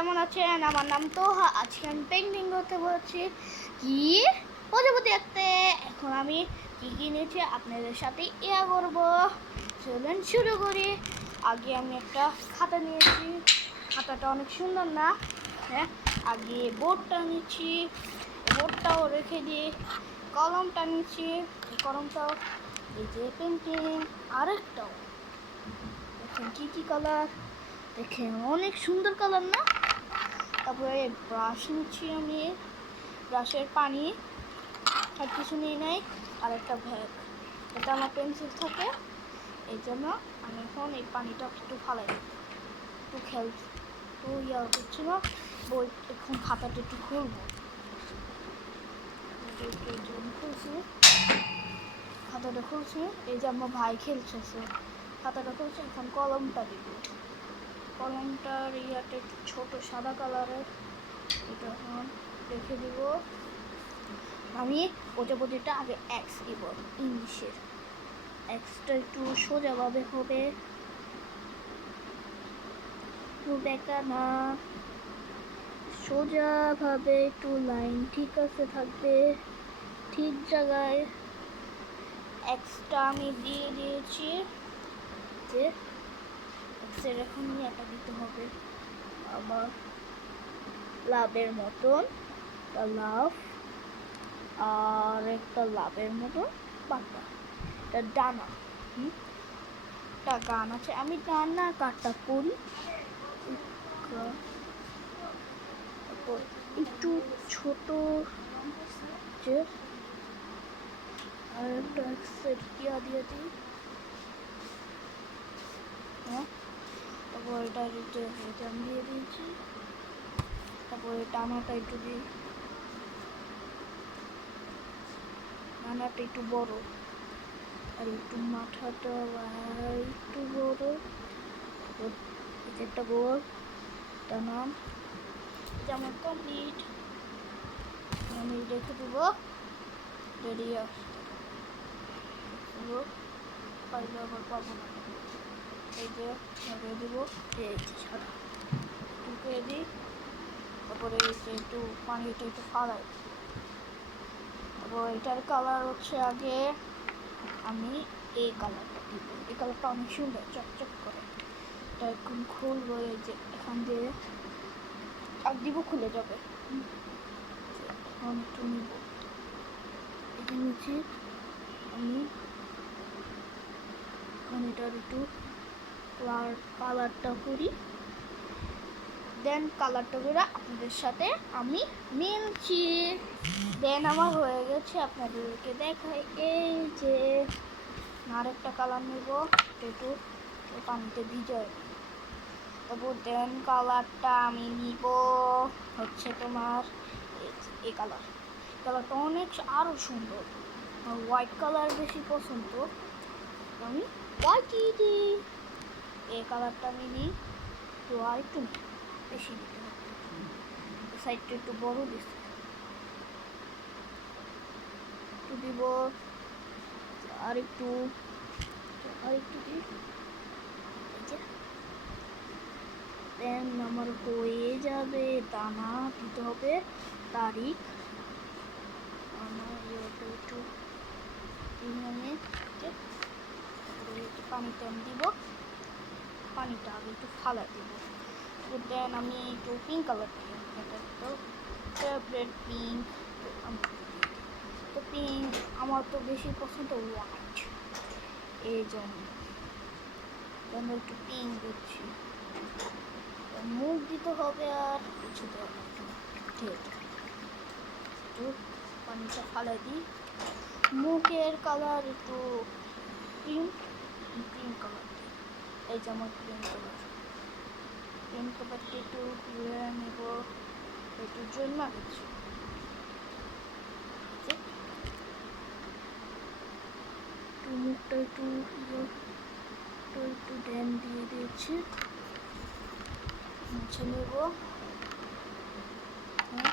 কেমন আছেন? আমার নাম তোহা। আজকে আমি পেন্টিং করতে বলছি কি প্রজাপতি আঁকতে। এখন আমি কি কিনেছি আপনাদের সাথে করব। চলুন শুরু করি। আগে আমি একটা খাতা নিয়েছি, খাতাটা অনেক সুন্দর না? হ্যাঁ, আগে বোর্ডটা নিচ্ছি, বোর্ডটাও রেখে দিয়ে কলমটা নিচ্ছি, কলমটাও এই যে পেন্টিং। আরেকটাও দেখেন কি কালার, দেখেন অনেক সুন্দর কালার না? তারপরে ব্রাশ নিচ্ছি আমি, ব্রাশের পানি আর কিছু নিয়ে নেই, আর একটা ব্যাগ। এটা আমার পেন্সিল থাকে, এই জন্য আমি এখন এই পানিটা একটু ফালাই একটু একটু করছি না। বই এখন খাতাটা একটু খুলবো, খুলছি, খাতাটা খুলছি। এই যে আমার ভাই খেলছে, খাতাটা খুলছে। এখন কলমটা দিব, কলমটার ইয়াটা একটু ছোটো সাদা কালারের, এটা এখন রেখে দিব। আমি প্রজাপতিটা আগে এক্স দিব, ইংলিশের এক্সটা একটু সোজাভাবে হবে, একটু বেঁকা না, সোজাভাবে একটু লাইন ঠিক আছে থাকবে, ঠিক জায়গায় এক্সটা আমি দিয়ে দিয়েছি। যে এক্সের এখন এটা দিতে হবে আবার লাভের মতন, একটা লাভ আর একটা লাভের মতন পাতা, এটা ডানা। একটা গান আছে, আমি ডানা কাটটা করি। একটু ছোট যে আর একটা সেটিয়া দিয়ে দিই। হ্যাঁ, তারপর এটা আমি দিয়ে দিয়েছি। তারপরে ডানাটা একটু দিই, ডানাটা একটু বড়, আর একটু মাথাটা একটু বড়, একটা গোল ডানা। এটা আমার কমপ্লিট, আমি রেখে দেবো। রেডি পাইলে আবার পাবো না। এই যে ঢুকিয়ে দেবো, এই যে সাদা ঢুকিয়ে দিই। তারপরে এই যে একটু পানিটা একটু ফালাই। তারপর এটার কালার হচ্ছে আগে আমি এই কালারটা দিব, এই কালারটা অনেক সুন্দর চকচক করে। এটা এখন খুলবো, এই যে এখান দিয়ে আর দিব, খুলে যাবে। এখন একটু নিব, এটা নিচে আমি এখন এটার একটু কালারটা করি, দেন কালারটা করে আপনাদের সাথে আমি মিলছি। দেন আমার হয়ে গেছে, আপনাদেরকে দেখাই। এই যে আরেকটা কালার নেব, একটু পানিতে ভিজাই। তারপর দেন কালারটা আমি নিব হচ্ছে তোমার এই কালারটা অনেক আরও সুন্দর। আমার হোয়াইট কালার বেশি পছন্দ, আমি হোয়াইটই দিই। এই কালারটা আমি নিই, তো আর একটু বেশি দিতে হবে, সাইডটা একটু বড় দিচ্ছি, একটু দিব, আর একটু দিই। দেন আমার হয়ে যাবে, দানা দিতে হবে, তারিখ একটু পানিতে আমি দিব, পানিটা আগে একটু ফালা দিব। দেন আমি একটু পিঙ্ক কালার দিই, এটা তো ফেভারিট পিঙ্ক। তো পিঙ্ক আমার তো বেশি পছন্দ হোয়াইট, এই জন্য আমরা একটু পিঙ্ক দিচ্ছি। মুখ দিতে হবে আর কিছু দেওয়া একটু পানিটা ফালাই দিই। মুখের কালার একটু ক্রিম কালার দিই, এই যে আমার ক্রিম কালারটা একটু ঘুরে নেব, একটু জন্য দিচ্ছি। একটু মুখটা একটু ড্যান দিয়ে দিয়েছি, মুছে নেব। হ্যাঁ,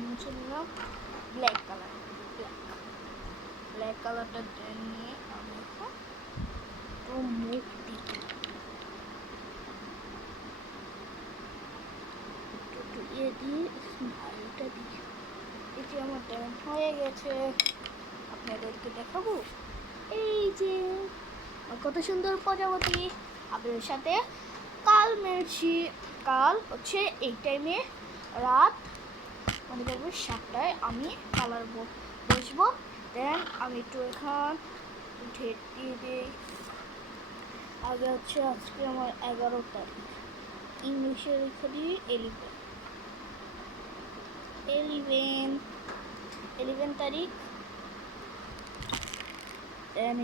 মুছে নিলাম। ব্ল্যাক কালারটা ড্যান নিয়ে আমি একটু মুখ দিই, যে দিই স্মাইলটা দিই। এটি আমার ড্রয়িং হয়ে গেছে, আপনাদেরকে দেখাবো। এই যে কত সুন্দর প্রজাপতি আপনাদের সাথে কাল মেরেছি। কাল হচ্ছে এই টাইমে রাত মনে করবো 7টায় আমি কালার বসবো। দেন আমি একটু এখান উঠে দিয়ে দিই। আগে হচ্ছে আজকে আমার 11 তারিখ, ইংলিশে লিখে দিই 11 তারিখ। দেন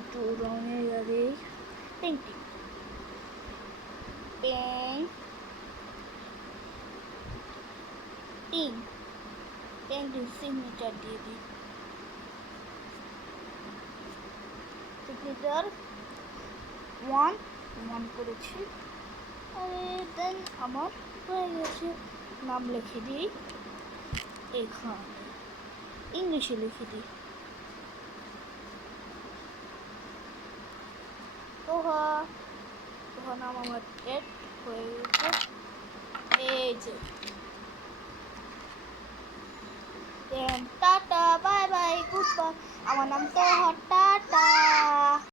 একটু রঙের গাড়ি পেন্টিং সিগনেচার দিয়ে দিই। সিগনেচার 1 করেছি। দেন আমার হয়ে গেছে। নাম লিখে দিই এখানে, ইংলিশে লিখে দিই তোহা। নাম আমার এড হয়ে গেছে। এই যে tata bye bye good bye. আমার নাম তোহা, টাটা।